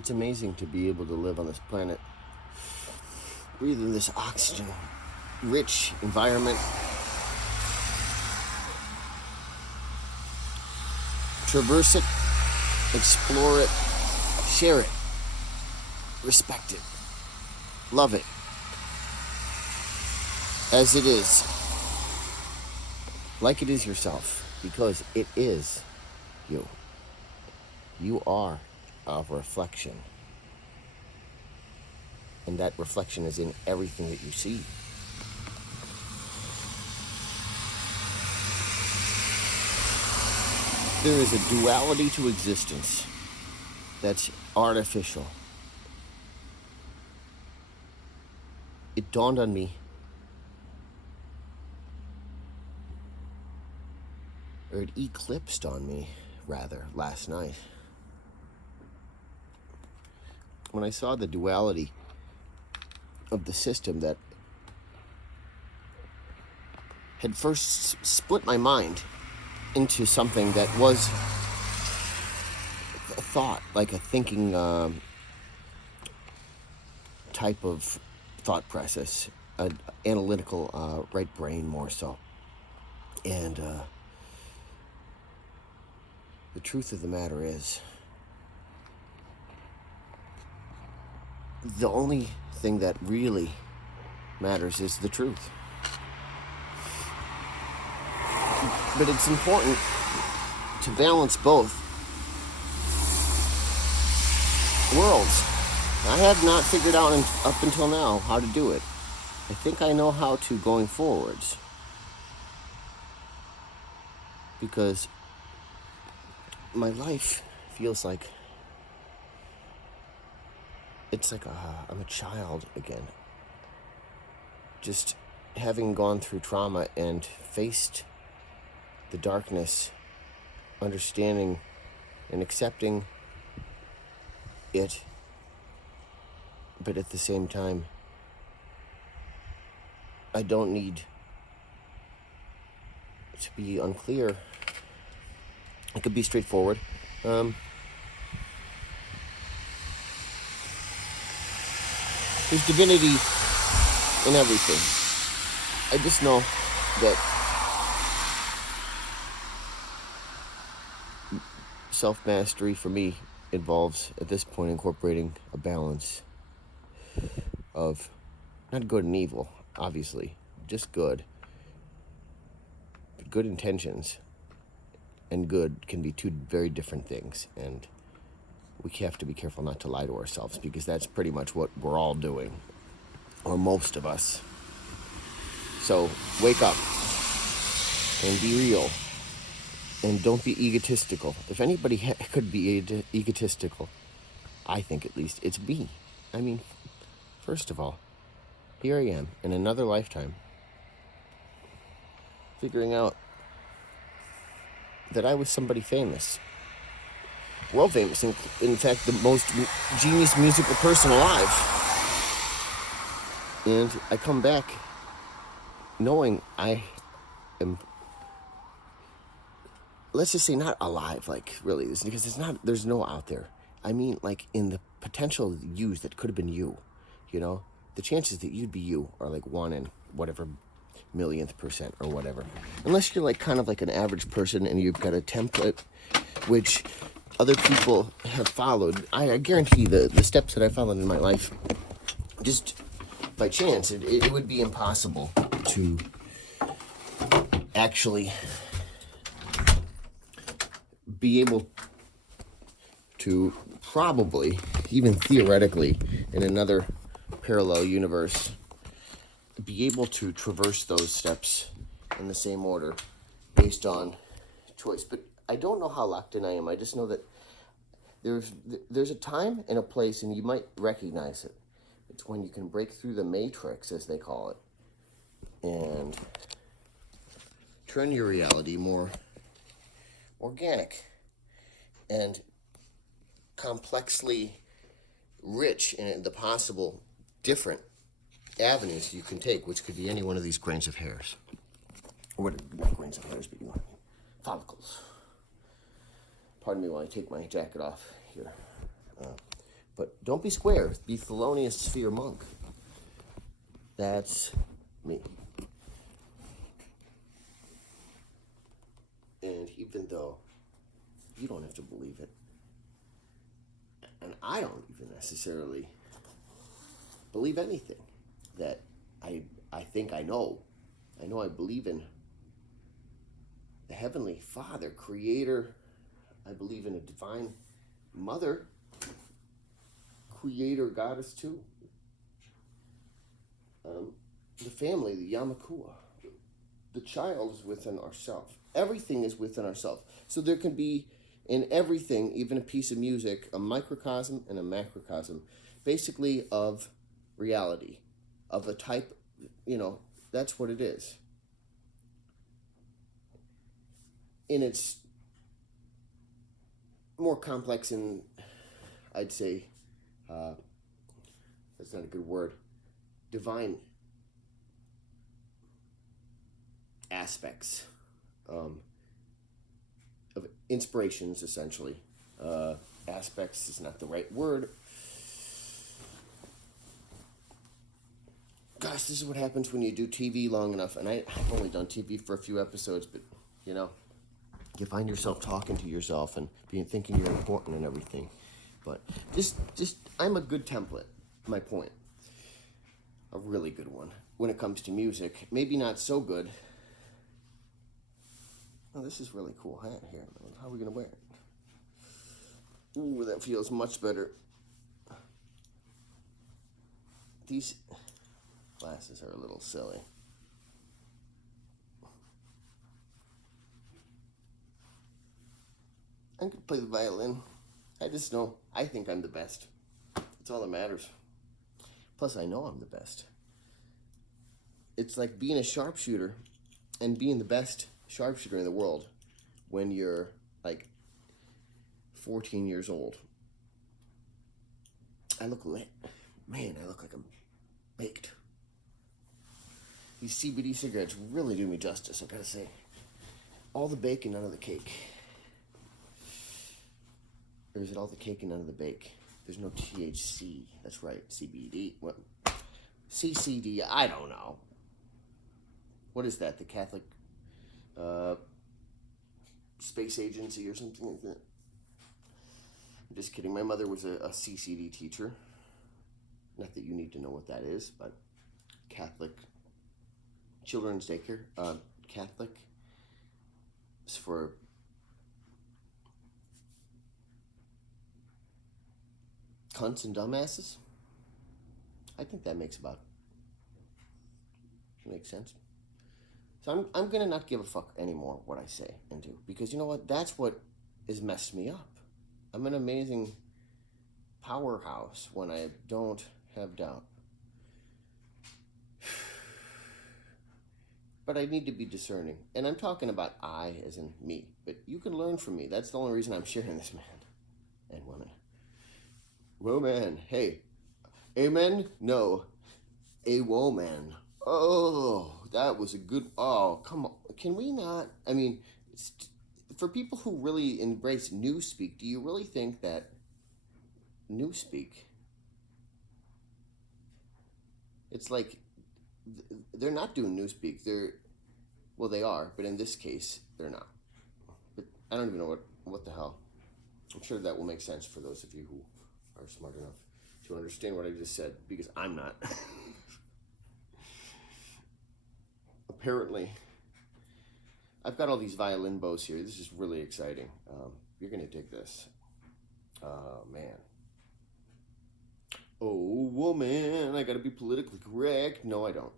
It's amazing to be able to live on this planet, breathing this oxygen-rich environment, traverse it, explore it, share it, respect it, love it, as it is, like it is yourself, because it is you. You are a reflection, and that reflection is in everything that you see. There is a duality to existence that's artificial. It dawned on me, or it eclipsed on me, rather, last night, when I saw the duality of the system that had first split my mind into something that was a thought, like a thinking type of thought process, an analytical right brain more so. And the truth of the matter is, the only thing that really matters is the truth. But it's important to balance both worlds. I have not figured out up until now how to do it. I think I know how to going forwards, because my life feels like it's like I'm a child again. Just having gone through trauma and faced the darkness, understanding and accepting it, but at the same time, I don't need to be unclear. I could be straightforward. There's divinity in everything. I just know that self-mastery for me involves, at this point, incorporating a balance of not good and evil, obviously, just good. But good intentions and good can be two very different things, and we have to be careful not to lie to ourselves, because that's pretty much what we're all doing, or most of us. So wake up and be real, and don't be egotistical. If anybody could be egotistical, I think at least, it's me. I mean, first of all, here I am in another lifetime, figuring out that I was somebody famous, world famous, in fact, the most genius musical person alive. And I come back knowing I am, let's just say, not alive, like, really, because there's no out there. I mean, like, in the potential yous that could have been you, you know? The chances that you'd be you are like 1 in whatever millionth percent or whatever. Unless you're like kind of like an average person and you've got a template which other people have followed. I guarantee the steps that I followed in my life, just by chance, it would be impossible to actually be able to, probably, even theoretically, in another parallel universe, be able to traverse those steps in the same order based on choice. But I don't know how locked in I am. I just know that there's a time and a place, and you might recognize it. It's when you can break through the matrix, as they call it, and turn your reality more organic and complexly rich in the possible different avenues you can take, which could be any one of these grains of hairs. Or not grains of hairs, but you know what I mean. Follicles. Pardon me while I take my jacket off here. But don't be square. Be Thelonious Sphere Monk. That's me. And even though you don't have to believe it, and I don't even necessarily believe anything that I think I know. I know I believe in the Heavenly Father, Creator. I believe in a divine Mother, Creator, Goddess too. The family, the Yamakua. The child is within ourselves. Everything is within ourselves. So there can be in everything, even a piece of music, a microcosm and a macrocosm, basically of reality, of a type, that's what it is. And it's more complex and I'd say, that's not a good word, divine aspects of inspirations, essentially. Aspects is not the right word. Gosh, this is what happens when you do TV long enough. And I've only done TV for a few episodes, but you find yourself talking to yourself and thinking you're important and everything. But just I'm a good template. My point, a really good one when it comes to music. Maybe not so good. Oh, this is really cool hat here. How are we gonna wear it? Ooh, that feels much better. These glasses are a little silly. I can play the violin. I just know I think I'm the best. That's all that matters. Plus, I know I'm the best. It's like being a sharpshooter and being the best sharpshooter in the world when you're like 14 years old. I look lit. Man, I look like I'm baked. These CBD cigarettes really do me justice, I gotta say. All the bake and none of the cake. Or is it all the cake and none of the bake? There's no THC. That's right, CBD. What? CCD, I don't know. What is that, the Catholic Space Agency or something like that? I'm just kidding. My mother was a CCD teacher. Not that you need to know what that is, but Catholic children's daycare. Catholic is for cunts and dumbasses. I think that makes sense. So I'm gonna not give a fuck anymore what I say and do, because you know what? That's what has messed me up. I'm an amazing powerhouse when I don't have doubt. But I need to be discerning. And I'm talking about I as in me. But you can learn from me. That's the only reason I'm sharing this, man. And women. Woman. Hey. Amen? No. A woman. Oh, that was a good... Oh, come on. Can we not... I mean, for people who really embrace Newspeak, do you really think that Newspeak... It's like... They're not doing Newspeak. They are, but in this case, they're not. But I don't even know what the hell. I'm sure that will make sense for those of you who are smart enough to understand what I just said, because I'm not. Apparently, I've got all these violin bows here. This is really exciting. You're going to dig this. Man. Oh, woman, I got to be politically correct. No, I don't.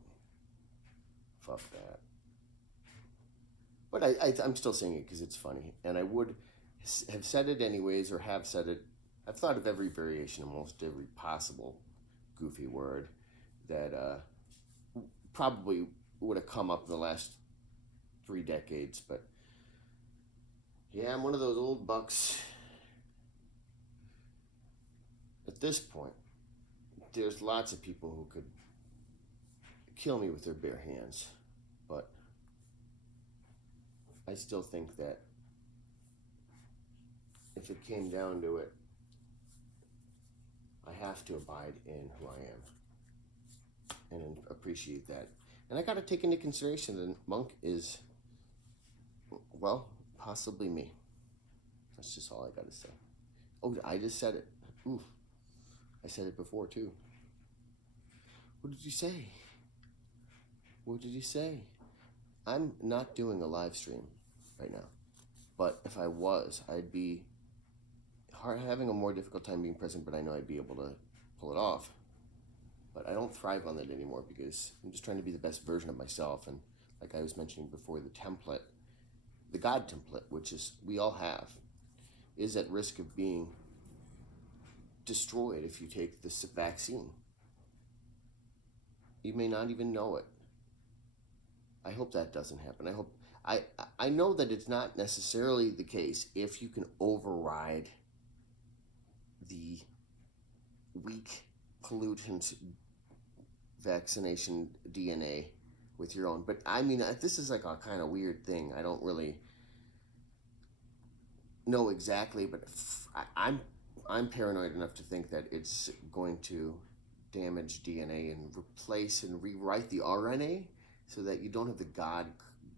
Fuck that. But I'm still saying it because it's funny. And I would have said it anyways, or have said it. I've thought of every variation, almost every possible goofy word that probably would have come up in the last 3 decades. But yeah, I'm one of those old bucks. At this point, there's lots of people who could kill me with their bare hands. But I still think that if it came down to it, I have to abide in who I am and appreciate that. And I got to take into consideration that Monk is, well, possibly me. That's just all I got to say. Oh, I just said it. Ooh, I said it before too. What did you say? What did you say? I'm not doing a live stream right now. But if I was, I'd be having a more difficult time being present, but I know I'd be able to pull it off. But I don't thrive on it anymore because I'm just trying to be the best version of myself. And like I was mentioning before, the template, the God template, which is we all have, is at risk of being destroyed if you take this vaccine. You may not even know it. I hope that doesn't happen. I know that it's not necessarily the case if you can override the weak pollutant vaccination DNA with your own. But I mean, this is like a kind of weird thing. I don't really know exactly, but I'm paranoid enough to think that it's going to damage DNA and replace and rewrite the RNA so that you don't have the God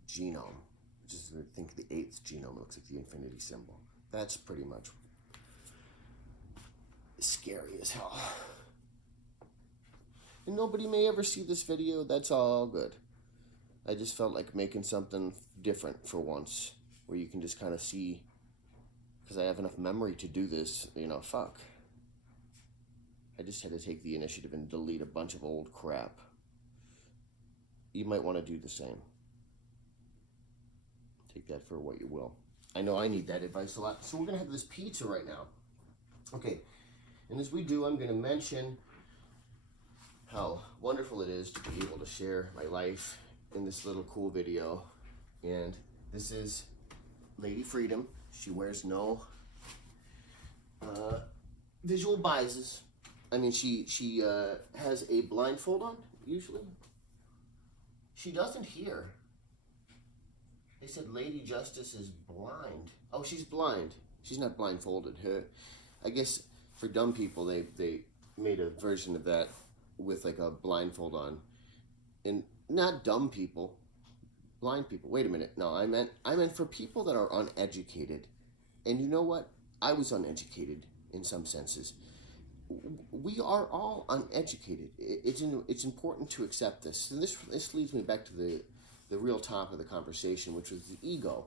genome, which is, I think, the 8th genome. It looks like the infinity symbol. That's pretty much scary as hell. And nobody may ever see this video. That's all good. I just felt like making something different for once, where you can just kind of see, because I have enough memory to do this, fuck. I just had to take the initiative and delete a bunch of old crap. You might want to do the same. Take that for what you will. I know I need that advice a lot. So we're going to have this pizza right now. Okay, and as we do, I'm going to mention how wonderful it is to be able to share my life in this little cool video. And this is Lady Freedom. She wears no visual biases. I mean, she has a blindfold on, usually. She doesn't hear. They said Lady Justice is blind. Oh, she's blind. She's not blindfolded. I guess for dumb people, they made a version of that with like a blindfold on. And not dumb people, blind people. Wait a minute. No, I meant for people that are uneducated. And you know what? I was uneducated in some senses. We are all uneducated. It's important to accept this. And this leads me back to the real top of the conversation, which was the ego.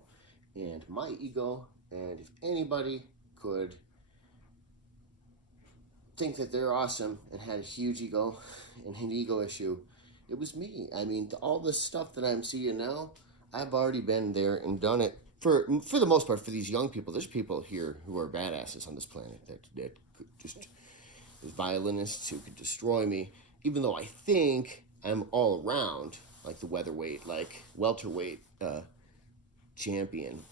And my ego, and if anybody could think that they're awesome and had a huge ego and an ego issue, it was me. I mean, all the stuff that I'm seeing now, I've already been there and done it. For the most part, for these young people, there's people here who are badasses on this planet that could just, there's violinists who could destroy me, even though I think I'm all around like the welterweight champion.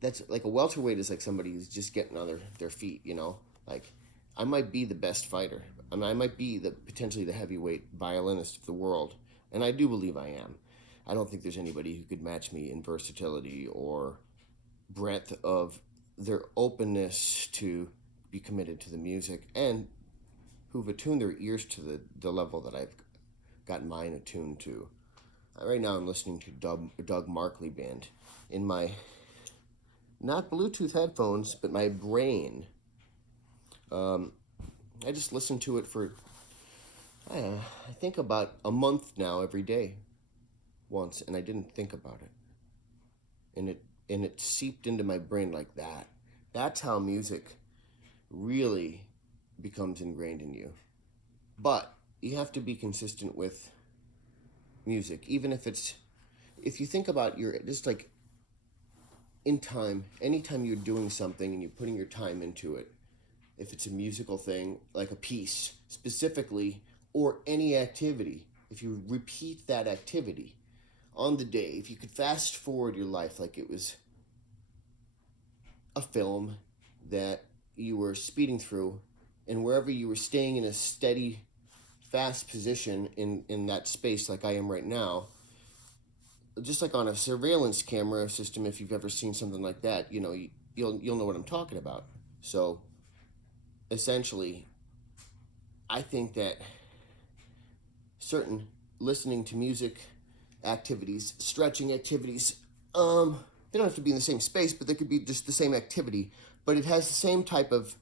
That's like a welterweight is like somebody who's just getting on their feet, like I might be the best fighter. I mean, I might be potentially the heavyweight violinist of the world, and I do believe I am. I don't think there's anybody who could match me in versatility or breadth of their openness to be committed to the music and who've attuned their ears to the level that I've got mine attuned to. Right now I'm listening to Doug Markley Band in my, not Bluetooth headphones, but my brain. I just listened to it for, I think about a month now every day once, and I didn't think about it. And it seeped into my brain like that. That's how music really becomes ingrained in you. But you have to be consistent with music, even if you think about just like in time, anytime you're doing something and you're putting your time into it, if it's a musical thing, like a piece specifically, or any activity, if you repeat that activity on the day, if you could fast forward your life like it was a film that you were speeding through, and wherever you were staying in a steady, fast position in that space like I am right now, just like on a surveillance camera system, if you've ever seen something like that, you'll know what I'm talking about. So essentially, I think that certain listening to music activities, stretching activities, they don't have to be in the same space, but they could be just the same activity, but it has the same type of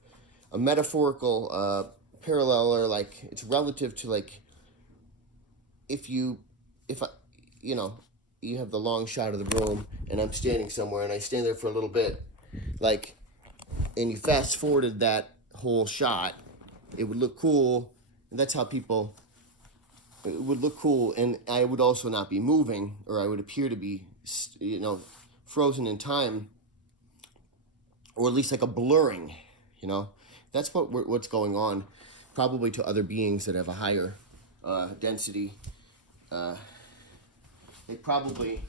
a metaphorical parallel, or like it's relative to, like, if I, you know, you have the long shot of the room and I'm standing somewhere and I stand there for a little bit, like, and you fast forwarded that whole shot, it would look cool. And that's how people, it would look cool, and I would also not be moving, or I would appear to be, frozen in time, or at least like a blurring, That's what's going on, probably to other beings that have a higher density. They probably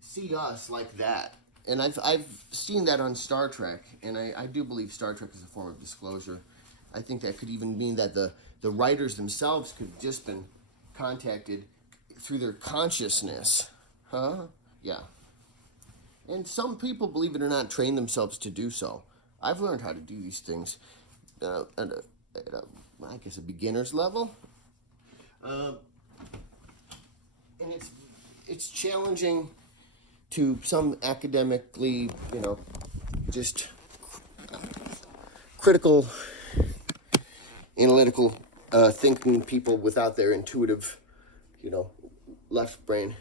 see us like that. And I've seen that on Star Trek, and I do believe Star Trek is a form of disclosure. I think that could even mean that the writers themselves could have just been contacted through their consciousness. Huh? Yeah. And some people, believe it or not, train themselves to do so. I've learned how to do these things at I guess, a beginner's level. And it's challenging to some academically, just critical, analytical thinking people without their intuitive, left brain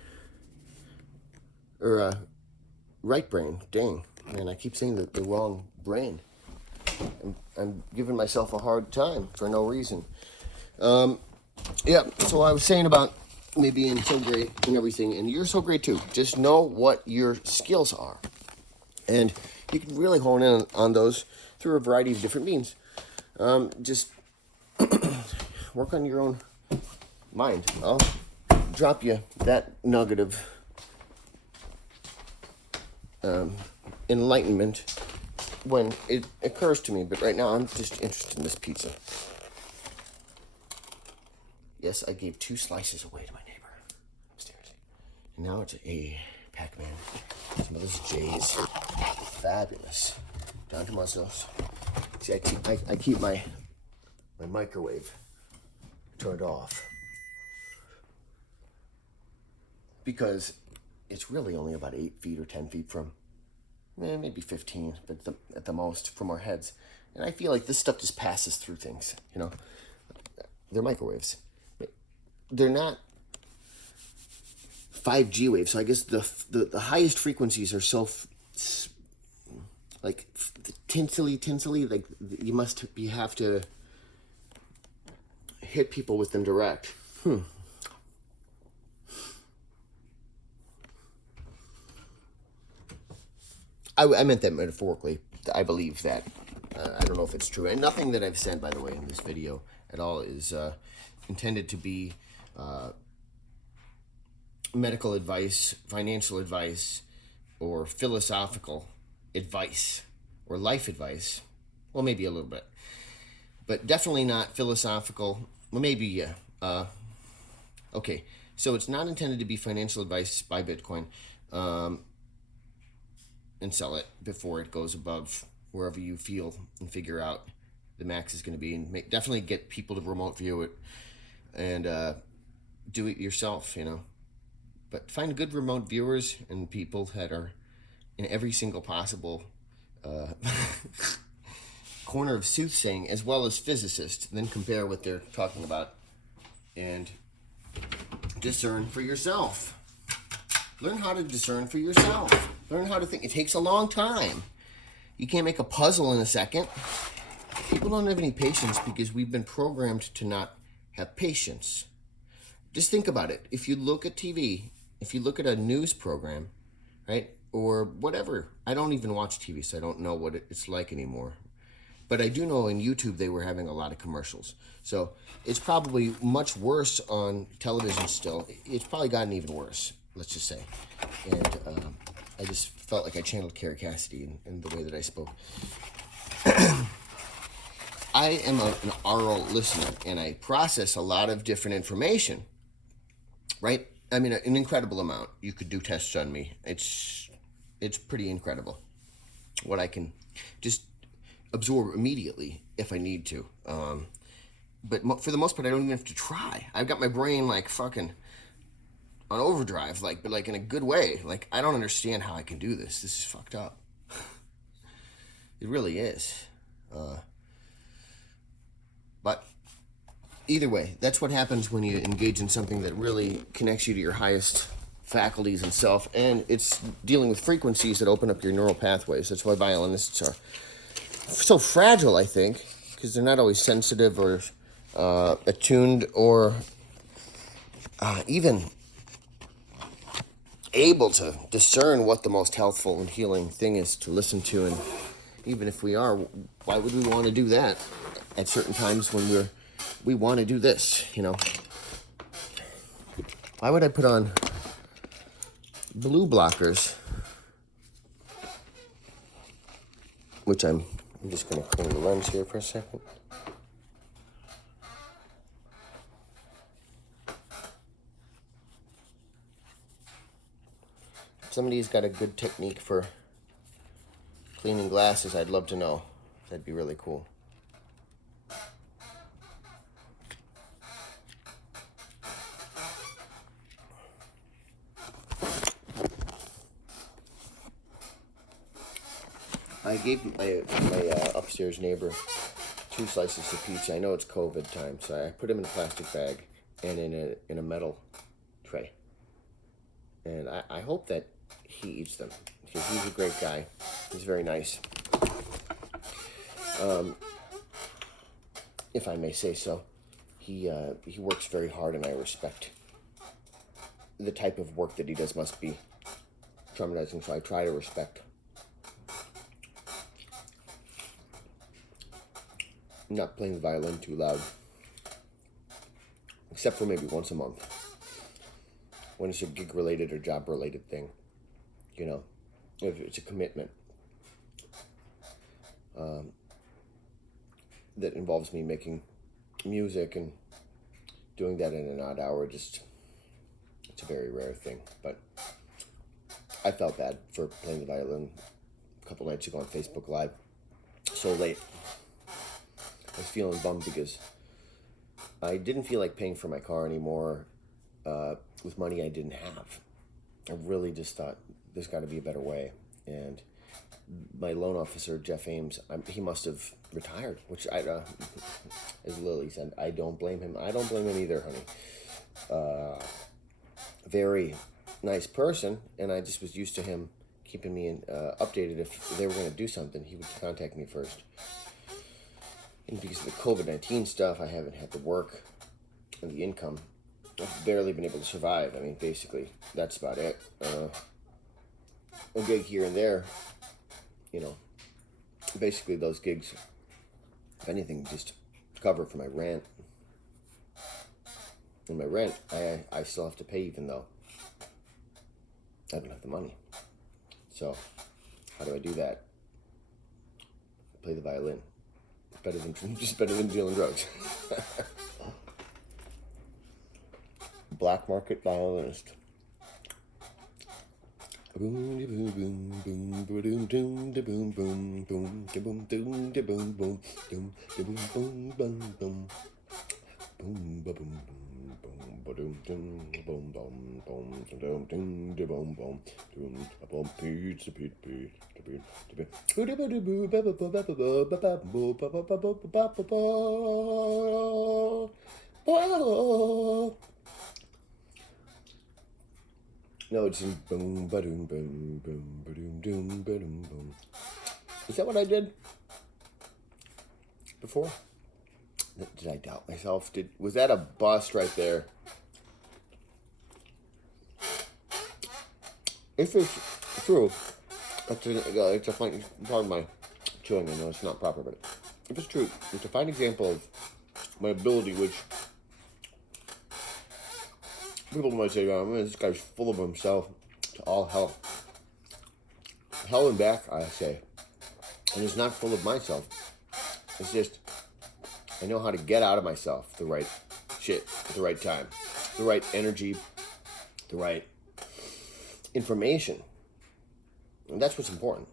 or right brain. Dang, man, I keep saying the wrong brain. I'm giving myself a hard time for no reason. Yeah, so I was saying about me being so great and everything, and you're so great too. Just know what your skills are. And you can really hone in on those through a variety of different means. Just work on your own mind. I'll drop you that nugget of enlightenment when it occurs to me. But right now, I'm just interested in this pizza. Yes, I gave 2 slices away to my neighbor upstairs. And now it's a Pac-Man. Some of those J's. Fabulous. Down to muscles. See, I keep my microwave turned off, because it's really only about 8 feet or 10 feet from, maybe 15, but at the most, from our heads. And I feel like this stuff just passes through things, They're microwaves. They're not 5G waves, so I guess the highest frequencies are so like tinsely, like you have to hit people with them direct. I meant that metaphorically. I believe that. I don't know if it's true, and nothing that I've said, by the way, in this video at all is intended to be medical advice, financial advice, or philosophical advice, or life advice. Well, maybe a little bit, but definitely not philosophical. Well, maybe, yeah. Okay, so it's not intended to be financial advice. Buy Bitcoin and sell it before it goes above wherever you feel, and figure out the max is going to be, and definitely get people to remote view it, and do it yourself, But find good remote viewers and people that are in every single possible corner of soothsaying, as well as physicists. Then compare what they're talking about and discern for yourself. Learn how to discern for yourself. Learn how to think. It takes a long time. You can't make a puzzle in a second. People don't have any patience because we've been programmed to not have patience. Just think about it. If you look at TV, if you look at a news program, right, or whatever. I don't even watch TV, so I don't know what it's like anymore. But I do know in YouTube they were having a lot of commercials. So it's probably much worse on television still. It's probably gotten even worse, let's just say. And I just felt like I channeled Carrie Cassidy in the way that I spoke. I am an oral listener, and I process a lot of different information, right? I mean, an incredible amount. You could do tests on me. It's pretty incredible what I can just absorb immediately. if I need to. But for the most part, I don't even have to try. I've got my brain like fucking on overdrive, but like in a good way. Like, I don't understand how I can do this. This is fucked up. It really is. But either way, that's what happens when you engage in something that really connects you to your highest faculties and self, and it's dealing with frequencies that open up your neural pathways. That's why violinists are so fragile, I think, because they're not always sensitive or attuned or even able to discern what the most healthful and healing thing is to listen to. And even if we are, why would we want to do that at certain times when we want to do this, Why would I put on blue blockers, which I'm just going to clean the lens here for a second. If somebody's got a good technique for cleaning glasses, I'd love to know. That'd be really cool. I gave my upstairs neighbor 2 slices of pizza. I know it's COVID time, so I put them in a plastic bag and in a metal tray. And I hope that he eats them, because he's a great guy. He's very nice, if I may say so. He works very hard, and I respect the type of work that he does. Must be traumatizing, so I try to respect. Not playing the violin too loud, except for maybe once a month when it's a gig related or job related thing, if it's a commitment that involves me making music and doing that in an odd hour. It's a very rare thing. But I felt bad for playing the violin a couple nights ago on Facebook Live so late. I was feeling bummed because I didn't feel like paying for my car anymore with money I didn't have. I really just thought there's got to be a better way. And my loan officer, Jeff Ames, he must have retired, which as Lily said, I don't blame him. I don't blame him either, honey. Very nice person, and I just was used to him keeping me updated. If they were going to do something, he would contact me first. And because of the COVID-19 stuff, I haven't had the work and the income. I've barely been able to survive. I mean, basically, that's about it. A gig here and there, basically those gigs, if anything, just cover for my rent. And my rent, I still have to pay, even though I don't have the money. So, how do I do that? I play the violin. Better than dealing drugs. Black market violinist. No, it's in boom, ba-doom, boom, boom, ba-doom, doom, ba-doom, boom. Is that what I did before? Did I doubt myself? Was that a bust right there? If it's true, it's a fine, pardon my chewing, I know it's not proper, but if it's true, it's a fine example of my ability, which people might say, oh, man, this guy's full of himself, to all hell. Hell and back, I say. And it's not full of myself. It's just, I know how to get out of myself the right shit at the right time. The right energy, the right information. And that's what's important.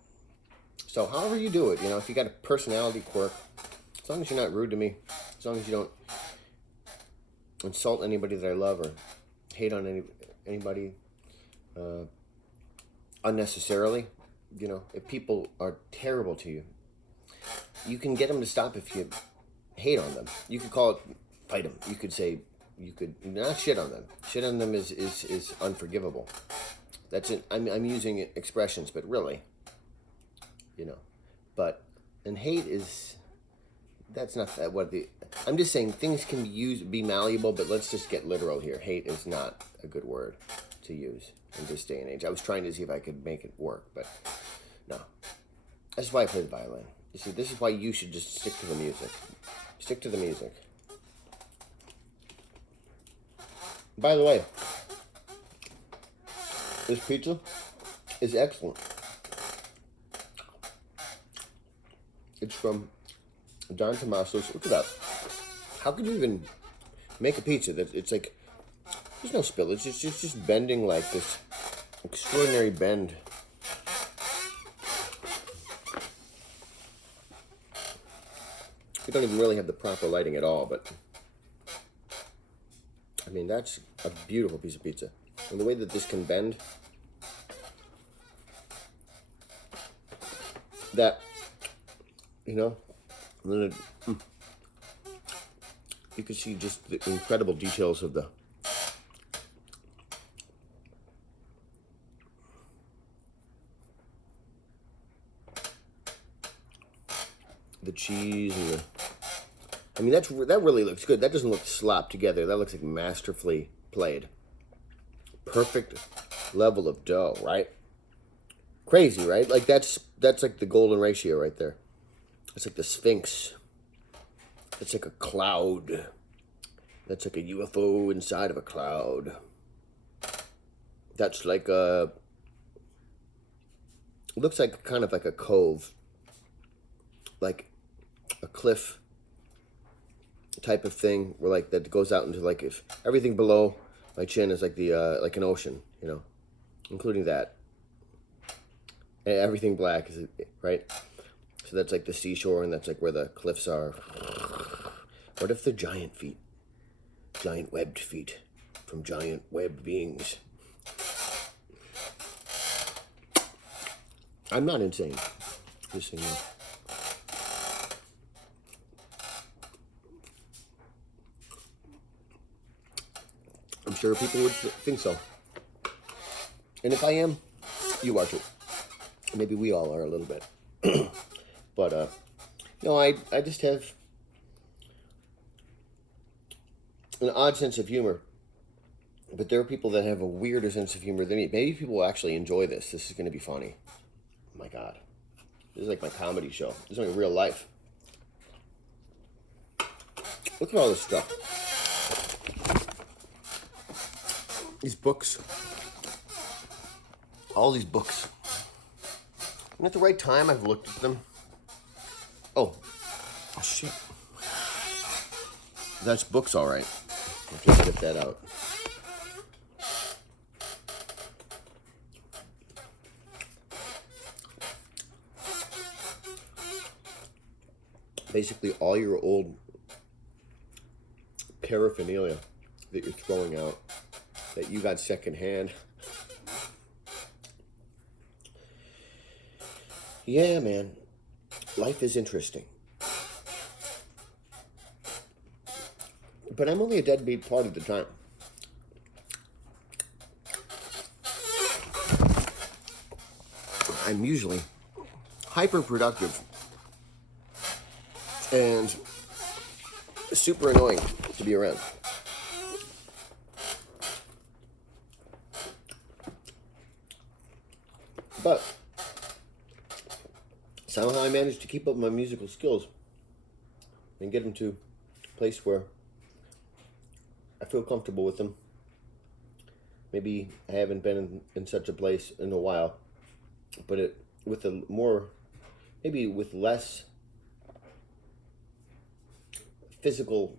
So however you do it, if you got a personality quirk, As long as you're not rude to me, as long as you don't insult anybody that I love or hate on anybody unnecessarily. You know, if people are terrible to you, you can get them to stop if you hate on them. You could call it fight them. You could say, you could not shit on them. Shit on them is unforgivable. That's it. I'm using expressions, but really, you know, but, and hate is, that's not that what the, I'm just saying things can be malleable, but let's just get literal here. Hate is not a good word to use in this day and age. I was trying to see if I could make it work, but no. That's why I play the violin. You see, this is why you should just stick to the music. Stick to the music. By the way, this pizza is excellent. It's from Don Tomaso's. Look at that. How could you even make a pizza that it's like, there's no spillage. It's just bending like this extraordinary bend. We don't even really have the proper lighting at all, but I mean, that's a beautiful piece of pizza. And the way that this can bend, that, you know, and then you can see just the incredible details of the cheese and the, I mean, that really looks good. That doesn't look slopped together. That looks like masterfully played. Perfect level of dough, right? Crazy, right? Like that's like the golden ratio right there. It's like the Sphinx. It's like a cloud. That's like a UFO inside of a cloud. That's like a, looks like kind of like a cove, like a cliff type of thing, where like that goes out into like, if everything below my chin is like the like an ocean, you know, including that. And everything black is right. So that's like the seashore, and that's like where the cliffs are. What if they're giant feet, giant webbed feet from giant webbed beings? I'm not insane. Just saying. I'm sure people would think so. And if I am, you are too. Maybe we all are a little bit. But, no, I just have an odd sense of humor. But there are people that have a weirder sense of humor than me. Maybe people will actually enjoy this. This is going to be funny. Oh my God. This is like my comedy show. This is like real life. Look at all this stuff. These books. All these books. And at the right time, I've looked at them. Oh shit. That's books, all right. I'll just get that out. Basically, all your old paraphernalia that you're throwing out, that you got secondhand. Yeah, man. Life is interesting. But I'm only a deadbeat part of the time. I'm usually hyper productive and super annoying to be around. But somehow I managed to keep up my musical skills and get them to a place where I feel comfortable with them. Maybe I haven't been in such a place in a while, but with a more, maybe with less physical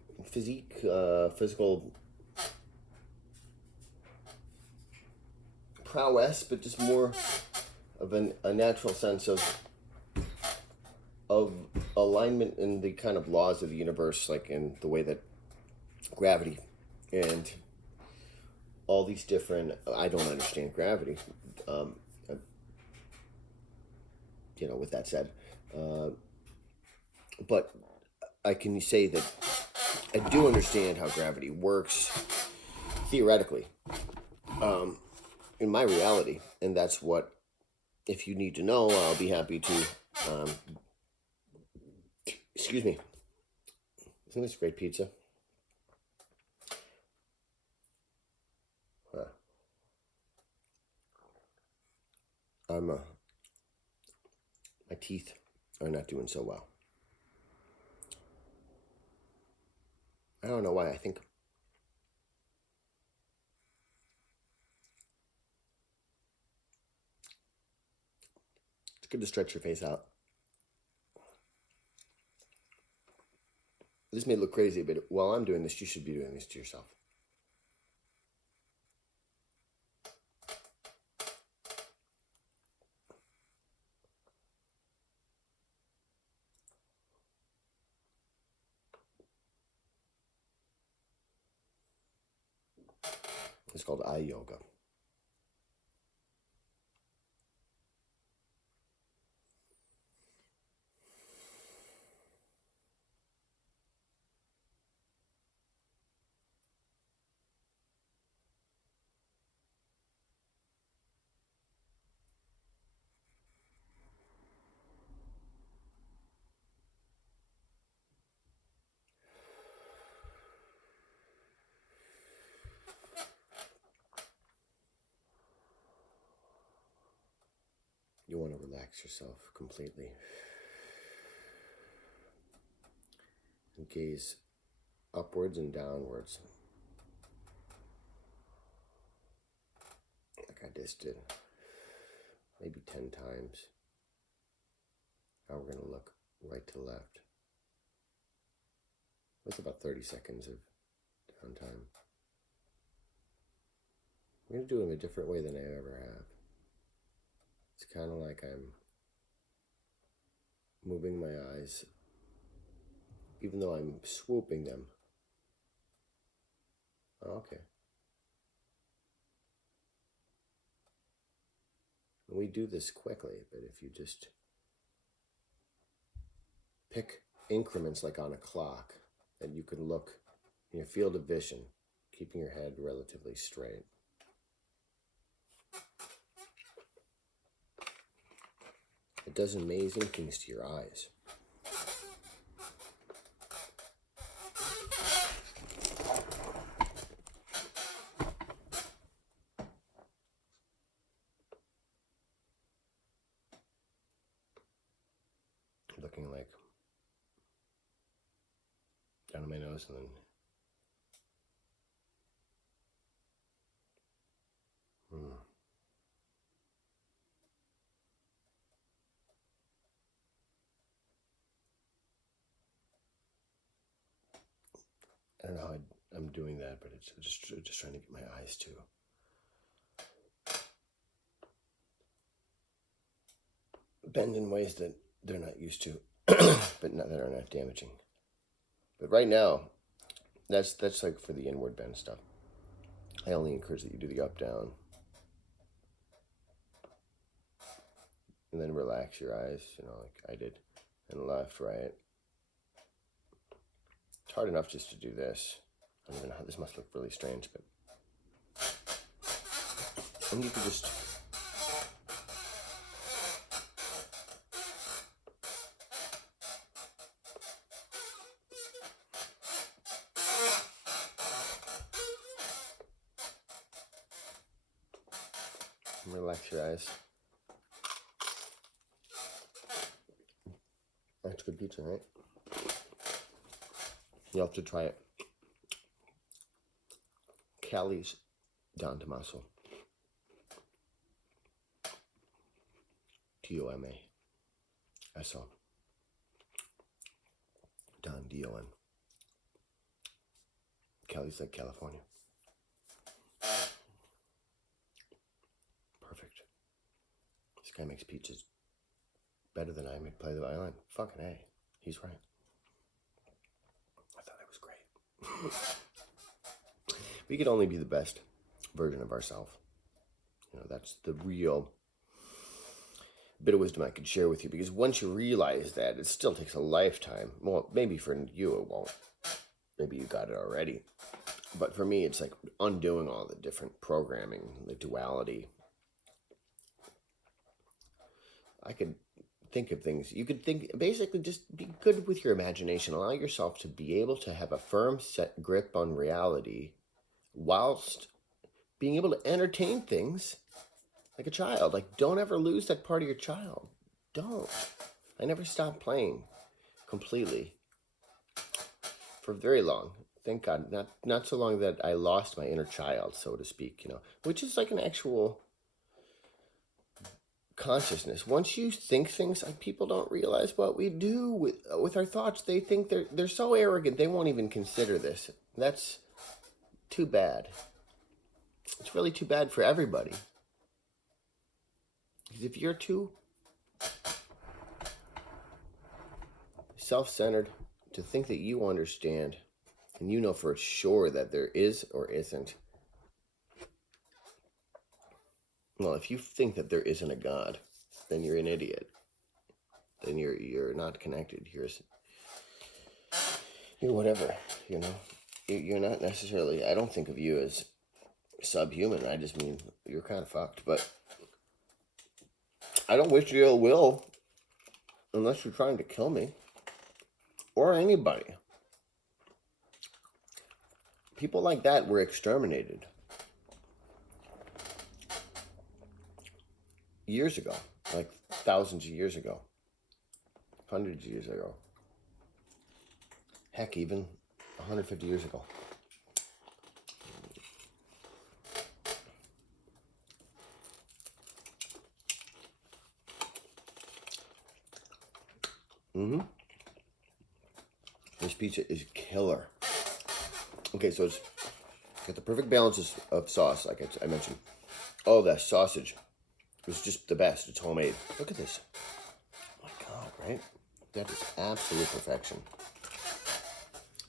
prowess, but just more of a natural sense of alignment in the kind of laws of the universe, like in the way that gravity and all these different, I don't understand gravity. Um, with that said, but I can say that I do understand how gravity works theoretically, in my reality, and that's what, if you need to know, I'll be happy to. Excuse me. Isn't this great pizza? My teeth are not doing so well. I don't know why. I think it's good to stretch your face out. This may look crazy, but while I'm doing this, you should be doing this to yourself. It's called eye yoga. You want to relax yourself completely and gaze upwards and downwards, like I just did, maybe 10 times. Now we're going to look right to left. That's about 30 seconds of downtime. I'm going to do it in a different way than I ever have. It's kind of like I'm moving my eyes, even though I'm swooping them. Oh, okay. And we do this quickly, but if you just pick increments like on a clock that you can look in your field of vision, keeping your head relatively straight. It does amazing things to your eyes. Looking like down on my nose and then I don't know how I'm doing that, but it's just trying to get my eyes to bend in ways that they're not used to, but not that are not damaging. But right now, that's like for the inward bend stuff. I only encourage that you do the up down, and then relax your eyes, like I did, and left, right. It's hard enough just to do this. I don't even know how this must look really strange, but and you can just relax your eyes. That's good pizza, right? You'll have to try it. Callie's Don Tomaso. Tomaso. Don, Don. Callie's like California. Perfect. This guy makes pizzas better than I play the violin. Fucking A. He's right. I thought it was great. We could only be the best version of ourselves. You know, that's the real bit of wisdom I could share with you, because once you realize that, it still takes a lifetime. Well, maybe for you it won't. Maybe you got it already. But for me, it's like undoing all the different programming, the duality. I could think of things. You could think, basically just be good with your imagination. Allow yourself to be able to have a firm set grip on reality whilst being able to entertain things like a child. Like, don't ever lose that part of your child. Don't. I never stopped playing completely for very long. Thank God. Not so long that I lost my inner child, so to speak, you know, which is like an actual consciousness. Once you think things, like, people don't realize what we do with our thoughts. They think they're so arrogant they won't even consider this. That's too bad. It's really too bad for everybody. Because if you're too self-centered to think that you understand and you know for sure that there is or isn't, well, if you think that there isn't a God, then you're an idiot. Then you're not connected. You're whatever, you know. You're not necessarily, I don't think of you as subhuman. I just mean you're kind of fucked. But I don't wish you ill will unless you're trying to kill me or anybody. People like that were exterminated years ago, like thousands of years ago, hundreds of years ago, heck, even 150 years ago. This pizza is killer. Okay, so it's got the perfect balance of sauce, like I mentioned. Oh, that sausage was just the best. It's homemade. Look at this. Oh my God, right? That is absolute perfection.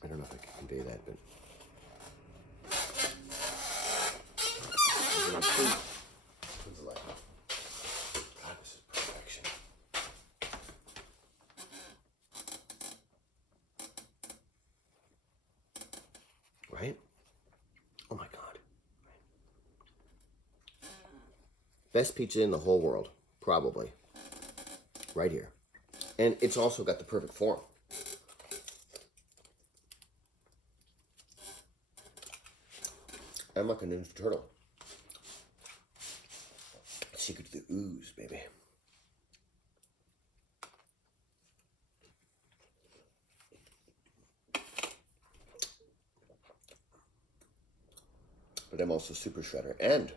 I don't know if I can convey that, but God, this is perfection. Right? Oh my God. Best pizza in the whole world, probably. Right here. And it's also got the perfect form. I'm like a Ninja Turtle. Secret to the ooze, baby. But I'm also Super Shredder and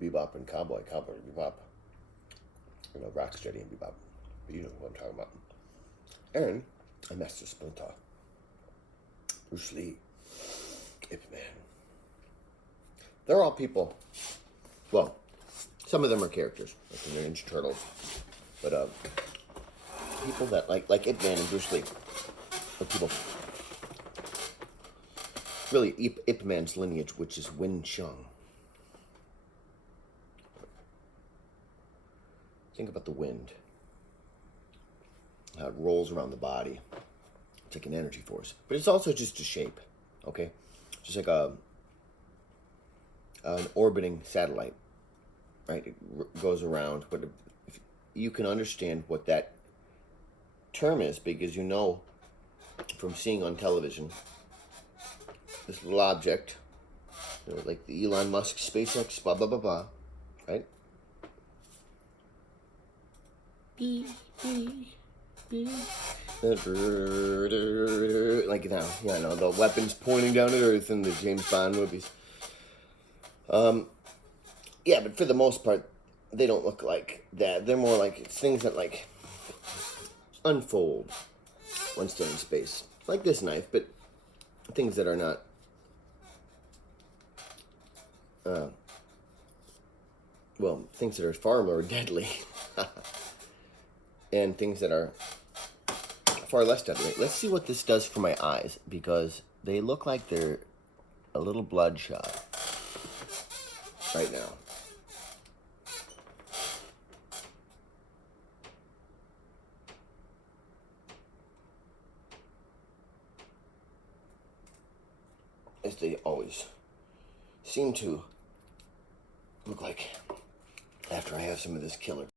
Bebop and Cowboy and Bebop. You know, Rocksteady and Bebop. But you know what I'm talking about. And I'm Master Splinter. Bruce Lee. Ip Man. They're all people. Well, some of them are characters, like the Ninja Turtles. But people that like Ip Man and Bruce Lee are people. Really, Ip Man's lineage, which is Wing Chun. Think about the wind. How it rolls around the body. It's like an energy force. But it's also just a shape, okay? Just like an orbiting satellite, right? It goes around. But if you can understand what that term is, because you know from seeing on television, this little object, you know, like the Elon Musk SpaceX, blah, blah, blah, blah, right? Like now, yeah, I know, the weapons pointing down at Earth in the James Bond movies. Yeah, but for the most part, they don't look like that. They're more like things that like unfold once they're in space, like this knife, but things that are not. Well, things that are far more deadly, and things that are far less deadly. Let's see what this does for my eyes, because they look like they're a little bloodshot right now. As they always seem to look like after I have some of this killer.